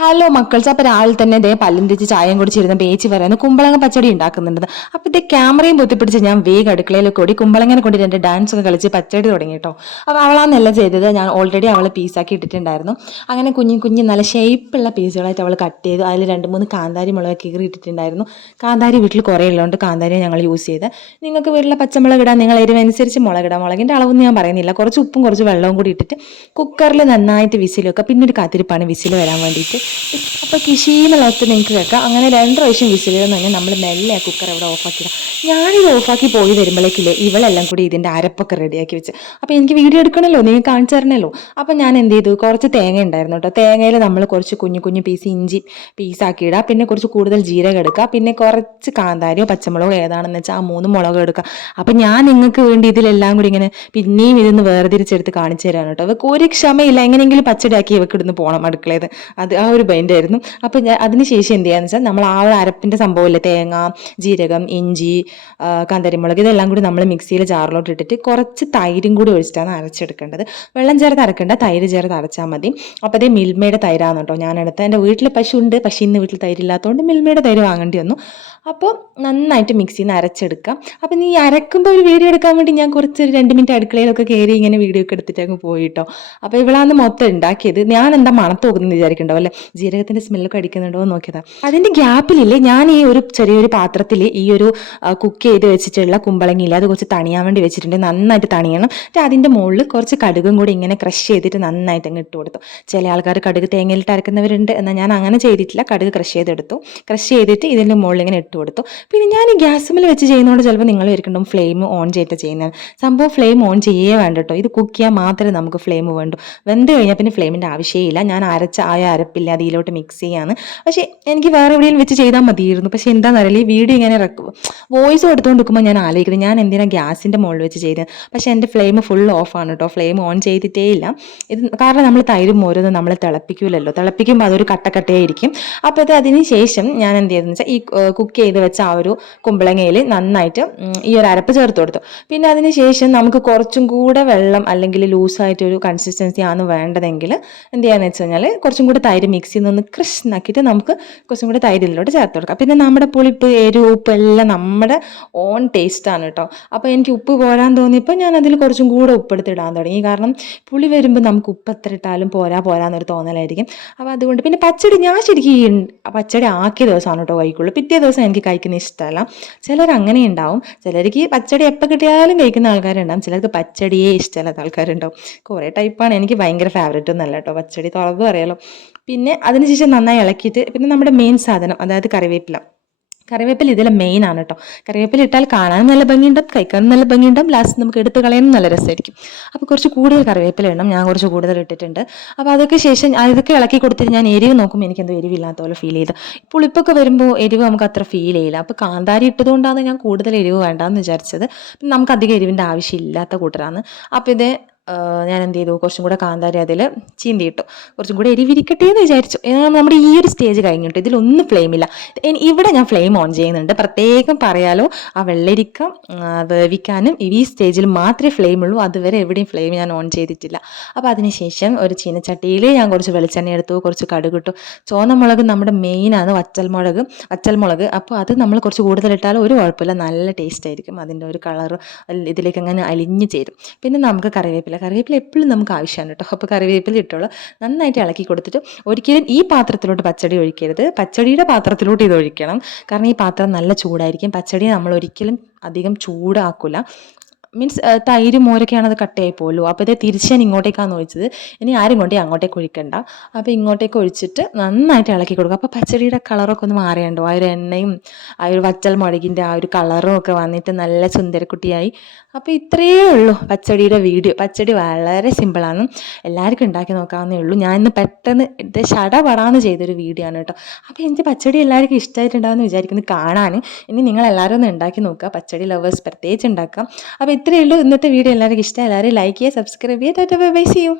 Hello മക്കൾസ്, അപ്പൊ രാവിലെ തന്നെ ഇതേ പല്ലും തെച്ച് ചായയും കുടിച്ചിരുന്ന പേച്ച് പറയുന്നത് കുമ്പളങ്ങ പച്ചടി ഉണ്ടാക്കുന്നുണ്ട്. അപ്പൊ ഇതേ ക്യാമറയും പൊത്തിപ്പിടിച്ച് ഞാൻ വേഗം അടുക്കളയിൽ കൂടി കുമ്പളങ്ങനെ കൊണ്ട് രണ്ട് ഡാൻസ് ഒക്കെ കളിച്ച് പച്ചടി തുടങ്ങി കേട്ടോ. അപ്പൊ അവളാന്നല്ല ചെയ്തത്, ഞാൻ ഓൾറെഡി അവളെ പീസാക്കി ഇട്ടിട്ടുണ്ടായിരുന്നു. അങ്ങനെ കുഞ്ഞു കുഞ്ഞു നല്ല ഷേപ്പുള്ള പീസുകളായിട്ട് അവൾ കട്ട് ചെയ്തു. അതിൽ 2-3 കാന്താരി മുളക് കീറി ഇട്ടിട്ടുണ്ടായിരുന്നു. കാന്താരി വീട്ടിൽ കുറേ ഉള്ളതുകൊണ്ട് കാന്താരി ഞങ്ങൾ യൂസ് ചെയ്ത്. നിങ്ങൾക്ക് വീട്ടിലെ പച്ചമുളക് ഇടാം, നിങ്ങൾ എരിവനുസരിച്ച് മുളക് ഇടാം. മുളകിന്റെ അളവൊന്നും ഞാൻ പറയുന്നില്ല. കുറച്ച് ഉപ്പും കുറച്ച് വെള്ളവും കൂടി ഇട്ടിട്ട് കുക്കറിൽ നന്നായിട്ട് വിസിൽ വെക്കുക. പിന്നെ ഒരു കാത്തിരിപ്പാണ് വിസിൽ വരാൻ വേണ്ടിയിട്ട്. അപ്പോൾ കിഷീന്നുള്ള ഒത്ത് നിങ്ങൾക്ക് കേൾക്കാം. അങ്ങനെ 2 പ്രാവശ്യം വിസിലെന്ന് പറഞ്ഞാൽ നമ്മൾ മെല്ലെ കുക്കർ അവിടെ ഓഫാക്കിയിടാം. ഞാനിത് ഓഫാക്കി പോയി വരുമ്പോഴേക്കില്ലേ ഇവളെല്ലാം കൂടി ഇതിൻ്റെ അരപ്പൊക്കെ റെഡിയാക്കി വെച്ച്. അപ്പോൾ എനിക്ക് വീഡിയോ എടുക്കണമല്ലോ, നിങ്ങൾക്ക് കാണിച്ചു തരണമല്ലോ. അപ്പോൾ ഞാൻ എന്ത് ചെയ്തു, കുറച്ച് തേങ്ങ ഉണ്ടായിരുന്നു കേട്ടോ. തേങ്ങയിൽ നമ്മൾ കുറച്ച് കുഞ്ഞു കുഞ്ഞു പീസ് ഇഞ്ചി പീസാക്കി ഇടുക. പിന്നെ കുറച്ച് കൂടുതൽ ജീരകം എടുക്കുക. പിന്നെ കുറച്ച് കാന്താരിയോ പച്ചമുളകോ ഏതാണെന്ന് വെച്ചാൽ ആ 3 മുളക് എടുക്കുക. അപ്പോൾ ഞാൻ നിങ്ങൾക്ക് വേണ്ടി ഇതിലെല്ലാം കൂടി ഇങ്ങനെ പിന്നെയും ഇതൊന്ന് വേർതിരിച്ചെടുത്ത് കാണിച്ചു തരാണ് കേട്ടോ. അവർക്ക് ഒരു ക്ഷമയില്ല, എങ്ങനെയെങ്കിലും പച്ചടിയാക്കി ഇവർക്ക് ഇടുന്ന് പോകണം അടുക്കളയത്. അത് ആ ഒരു ഭയൻ്റെ ആയിരുന്നു. അപ്പോൾ ഞാൻ അതിനുശേഷം എന്ത് ചെയ്യാന്ന് വെച്ചാൽ നമ്മൾ ആ ഒരു അരപ്പിൻ്റെ സംഭവമില്ലേ, തേങ്ങ ജീരകം ഇഞ്ചി കാന്താരിമുളക് ഇതെല്ലാം കൂടി നമ്മൾ മിക്സിയിൽ ജാറിലോട്ട് ഇട്ടിട്ട് കുറച്ച് തൈരും കൂടി ഒഴിച്ചിട്ടാണ് അരച്ചെടുക്കേണ്ടത്. വെള്ളം ചേർത്ത് അരക്കേണ്ട, തൈര് ചേർത്ത് അരച്ചാൽ മതി. അപ്പോൾ അതേ മിൽമയുടെ തൈരാണ് കേട്ടോ ഞാൻ എടുത്തത്. എൻ്റെ വീട്ടിൽ പശു ഉണ്ട്, പക്ഷേ ഇന്ന് വീട്ടിൽ തൈരില്ലാത്തതുകൊണ്ട് മിൽമയുടെ തൈര് വാങ്ങേണ്ടി വന്നു. അപ്പോൾ നന്നായിട്ട് മിക്സിയിൽ നിന്ന് അരച്ചെടുക്കാം. അപ്പം നീ അരക്കുമ്പോൾ ഒരു വീഡിയോ എടുക്കാൻ വേണ്ടി ഞാൻ കുറച്ച് 2 മിനിറ്റ് അടുക്കളയിലൊക്കെ കയറി ഇങ്ങനെ വീഡിയോ ഒക്കെ എടുത്തിട്ട് അങ്ങ് പോയിട്ടോ. അപ്പോൾ ഇവളാന്ന് മൊത്തം ഉണ്ടാക്കിയത്. ഞാൻ എന്താ മണത്ത് നോക്കുന്നത് വിചാരിക്കണ്ടോ അല്ലേ, ജീരകത്തിൻ്റെ സ്മെല്ലൊക്കെ അടിക്കുന്നുണ്ടോ എന്ന് നോക്കിയതാണ്. അതിൻ്റെ ഗ്യാപ്പിലില്ലേ ഞാൻ ഈ ഒരു ചെറിയൊരു പാത്രത്തിൽ ഈ ഒരു കുക്ക് ചെയ്ത് വെച്ചിട്ടുള്ള കുമ്പളങ്ങിയില്ല അത് കുറച്ച് തണിയാൻ വേണ്ടി വെച്ചിട്ടുണ്ട്. നന്നായിട്ട് തണിയണം. എന്നിട്ട് അതിൻ്റെ മുകളിൽ കുറച്ച് കടുകും കൂടി ഇങ്ങനെ ക്രഷ് ചെയ്തിട്ട് നന്നായിട്ട് അങ്ങ് ഇട്ട് കൊടുത്തു. ചില ആൾക്കാർ കടുക് തേങ്ങയിലിട്ട് അരക്കുന്നവരുണ്ട്, എന്നാൽ ഞാൻ അങ്ങനെ ചെയ്തിട്ടില്ല. കടുക് ക്രഷ് ചെയ്തെടുത്തു. ക്രഷ് ചെയ്തിട്ട് ഇതിൻ്റെ മുകളിൽ ഇങ്ങനെ ഇട്ട് കൊടുത്തു. പിന്നെ ഞാൻ ഈ ഗ്യാസുമ്മൽ വെച്ച് ചെയ്യുന്നതുകൊണ്ട് ചിലപ്പോൾ നിങ്ങൾ ഇരിക്കണ്ടും ഫ്ലെയിം ഓൺ ചെയ്തിട്ട് ചെയ്യുന്നത്. സംഭവം ഫ്ലെയിം ഓൺ ചെയ്യേ വേണ്ട കേട്ടോ. ഇത് കുക്ക് ചെയ്യാൻ മാത്രമേ നമുക്ക് ഫ്ലെയിം വേണ്ടൂ. വെന്ത് കഴിഞ്ഞാൽ പിന്നെ ഫ്ലെയിമിൻ്റെ ആവശ്യമില്ല. ഞാൻ അരച്ച അരപ്പില്ല അതിലോട്ട് മിക്സ് ചെയ്യാണ്. പക്ഷേ എനിക്ക് വേറെ എവിടെയും വെച്ച് ചെയ്താൽ മതിയായിരുന്നു. പക്ഷേ എന്താണെന്നറിയില്ല, ഈ വീഡിയോ ഇങ്ങനെ വോയിസ് കൊടുത്തുകൊണ്ട് നിൽക്കുമ്പോൾ ഞാൻ ആലോചിക്കുന്നത് ഞാൻ എന്തിനാ ഗ്യാസിൻ്റെ മുകളിൽ വെച്ച് ചെയ്തത്. പക്ഷേ എൻ്റെ ഫ്ലെയിം ഫുൾ ഓഫാണ് കേട്ടോ. ഫ്ലെയിം ഓൺ ചെയ്തിട്ടേ ഇല്ല. ഇത് കാരണം നമ്മൾ തൈരും മോരൊന്നും നമ്മൾ തിളപ്പിക്കൂലല്ലോ. തിളപ്പിക്കുമ്പോൾ അതൊരു കട്ടക്കട്ടയായിരിക്കും. അപ്പോൾ അതിന് ശേഷം ഞാൻ എന്ത് ചെയ്തെന്ന് വെച്ചാൽ ഈ കുക്ക് ചെയ്ത് വെച്ച ആ ഒരു കുമ്പളങ്ങയിൽ നന്നായിട്ട് ഈ ഒരു അരപ്പ് ചേർത്ത് കൊടുത്തു. പിന്നെ അതിന് ശേഷം നമുക്ക് കുറച്ചും കൂടെ വെള്ളം അല്ലെങ്കിൽ ലൂസായിട്ടൊരു കൺസിസ്റ്റൻസി ആണ് വേണ്ടതെങ്കിൽ എന്ത് ചെയ്യാന്ന് വെച്ച് കഴിഞ്ഞാൽ കുറച്ചും കൂടെ തൈര് മിക്സിയിൽ നിന്ന് ക്രഷ് ആക്കിയിട്ട് നമുക്ക് കുറച്ചും കൂടെ തൈര് ഇതിലോട്ട് ചേർത്ത് കൊടുക്കാം. പിന്നെ നമ്മുടെ പുളിപ്പ് എരിവ് ഉപ്പ് എല്ലാം നമ്മുടെ ഓൺ ടേസ്റ്റാണ് കേട്ടോ. അപ്പോൾ എനിക്ക് ഉപ്പ് പോരാൻ തോന്നിയപ്പോൾ ഞാൻ അതിൽ കുറച്ചും കൂടെ ഉപ്പെടുത്തിടാൻ തുടങ്ങി. കാരണം പുളി വരുമ്പോൾ നമുക്ക് ഉപ്പ് എത്ര ഇട്ടാലും പോരാന്നൊരു തോന്നലായിരിക്കും. അപ്പോൾ അതുകൊണ്ട് പിന്നെ പച്ചടി ഞാൻ ശരിക്കും ഈ പച്ചടി ആക്കിയ ദിവസമാണ് കേട്ടോ കഴിക്കുള്ളൂ. പിറ്റേ ദിവസം എനിക്ക് കഴിക്കുന്ന ഇഷ്ടമല്ല. ചിലർ അങ്ങനെ ഉണ്ടാവും. ചിലർക്ക് പച്ചടി എപ്പോൾ കിട്ടിയാലും കഴിക്കുന്ന ആൾക്കാരുണ്ടാവും. ചിലർക്ക് പച്ചടിയേ ഇഷ്ടമല്ലാത്ത ആൾക്കാരുണ്ടാവും. കുറേ ടൈപ്പാണ്. എനിക്ക് ഭയങ്കര ഫേവറേറ്റ് ഒന്നല്ല കേട്ടോ പച്ചടി, തുറവ് അറിയാലോ. പിന്നെ അതിനുശേഷം നന്നായി ഇളക്കിയിട്ട് പിന്നെ നമ്മുടെ മെയിൻ സാധനം അതായത് കറിവേപ്പില ഇതിലെ മെയിൻ ആണ് കേട്ടോ. കറിവേപ്പില ഇട്ടാൽ കാണാനും നല്ല ഭംഗിയുണ്ടാവും, കഴിക്കാനും നല്ല ഭംഗിയുണ്ടാവും, ലാസ്റ്റ് നമുക്ക് എടുത്ത് കളയാനും നല്ല രസമായിരിക്കും. അപ്പോൾ കുറച്ച് കൂടുതൽ കറിവേപ്പില ഇടണം. ഞാൻ കുറച്ച് കൂടുതൽ ഇട്ടിട്ടുണ്ട്. അപ്പോൾ അതൊക്കെ ശേഷം അതൊക്കെ ഇളക്കി കൊടുത്തിട്ട് ഞാൻ എരിവ് നോക്കുമ്പോൾ എനിക്കെന്തോ എരിവില്ലാത്ത പോലെ ഫീൽ ചെയ്തു. പുളിപ്പൊക്കെ വരുമ്പോൾ എരിവ് നമുക്ക് അത്ര ഫീൽ ചെയ്യില്ല. അപ്പോൾ കാന്താരി ഇട്ടതുകൊണ്ടാണ് ഞാൻ കൂടുതൽ എരിവ് വേണ്ടാന്ന് വിചാരിച്ചത്. നമുക്ക് അധികം എരിവിൻ്റെ ആവശ്യമില്ലാത്ത കൂട്ടരാണ്. അപ്പോൾ ഇത് ഞാൻ എന്ത് ചെയ്തു, കുറച്ചും കൂടെ കാന്താരി അതിൽ ചീന്തിയിട്ടു. കുറച്ചും കൂടെ എരിവിരിക്കട്ടെ എന്ന് വിചാരിച്ചു. നമ്മുടെ ഈ ഒരു സ്റ്റേജ് കഴിഞ്ഞിട്ട് ഇതിലൊന്നും ഫ്ലെയിമില്ല. ഇവിടെ ഞാൻ ഫ്ലെയിം ഓൺ ചെയ്യുന്നുണ്ട്, പ്രത്യേകം പറയാലോ. ആ വെള്ളരിക്ക വേവിക്കാനും ഈ സ്റ്റേജിൽ മാത്രമേ ഫ്ലെയിം ഉള്ളൂ. അതുവരെ എവിടെയും ഫ്ലെയിം ഞാൻ ഓൺ ചെയ്തിട്ടില്ല. അപ്പോൾ അതിനുശേഷം ഒരു ചീനച്ചട്ടിയിൽ ഞാൻ കുറച്ച് വെളിച്ചെണ്ണ എടുത്തു, കുറച്ച് കടുകിട്ടു. ചുവന്ന മുളക് നമ്മുടെ മെയിനാണ്, വറ്റൽമുളക്. അപ്പോൾ അത് നമ്മൾ കുറച്ച് കൂടുതലിട്ടാലും ഒരു കുഴപ്പമില്ല, നല്ല ടേസ്റ്റ് ആയിരിക്കും. അതിൻ്റെ ഒരു കളർ ഇതിലേക്ക് അങ്ങനെ അലിഞ്ഞ് ചേരും. പിന്നെ നമുക്ക് കറിവേപ്പില എപ്പോഴും നമുക്ക് ആവശ്യമാണ് കേട്ടോ. അപ്പോൾ കറിവേപ്പില ഇട്ടോളൂ. നന്നായിട്ട് ഇളക്കി കൊടുത്തിട്ട് ഒരിക്കലും ഈ പാത്രത്തിലോട്ട് പച്ചടി ഒഴിക്കരുത്, പച്ചടിയുടെ പാത്രത്തിലോട്ട് ഇത് ഒഴിക്കണം. കാരണം ഈ പാത്രം നല്ല ചൂടായിരിക്കും. പച്ചടി നമ്മൾ ഒരിക്കലും അധികം ചൂടാക്കില്ല. മീൻസ് തൈര് മോരൊക്കെയാണ് അത് കട്ടയായി പോലോ. അപ്പോൾ ഇത് തിരിച്ച് ഞാൻ ഇങ്ങോട്ടേക്കാണ് ഒഴിച്ചത്. ഇനി ആരും കൊണ്ടേ അങ്ങോട്ടേക്ക് ഒഴിക്കണ്ട. അപ്പോൾ ഇങ്ങോട്ടേക്ക് ഒഴിച്ചിട്ട് നന്നായിട്ട് ഇളക്കി കൊടുക്കുക. അപ്പോൾ പച്ചടിയുടെ കളറൊക്കെ ഒന്ന് മാറിയുണ്ടോ, ആ ഒരു എണ്ണയും ആ ഒരു വറ്റൽ മുളകിൻ്റെ ആ ഒരു കളറും ഒക്കെ വന്നിട്ട് നല്ല സുന്ദരക്കുട്ടിയായി. അപ്പോൾ ഇത്രയേ ഉള്ളൂ പച്ചടിയുടെ വീഡിയോ. പച്ചടി വളരെ സിമ്പിളാണ്, എല്ലാവർക്കും ഉണ്ടാക്കി നോക്കാവുന്നേ ഉള്ളൂ. ഞാൻ ഇന്ന് പെട്ടെന്ന് ഇത് ഷടപടാന്ന് ചെയ്തൊരു വീഡിയോ ആണ് കേട്ടോ. അപ്പോൾ എനിക്ക് പച്ചടി എല്ലാവർക്കും ഇഷ്ടമായിട്ടുണ്ടാകുമെന്ന് വിചാരിക്കുന്നു കാണാൻ. ഇനി നിങ്ങൾ എല്ലാവരും ഒന്ന് ഉണ്ടാക്കി നോക്കുക, പച്ചടി ലവേഴ്സ് പ്രത്യേകിച്ച് ഉണ്ടാക്കാം. അപ്പോൾ ഇത്രയേ ഉള്ളൂ ഇന്നത്തെ വീഡിയോ. എല്ലാവർക്കും ഇഷ്ടം, എല്ലാവരും ലൈക്ക് ചെയ്യുക, സബ്സ്ക്രൈബ് ചെയ്യുക. Tata bye bye, see U.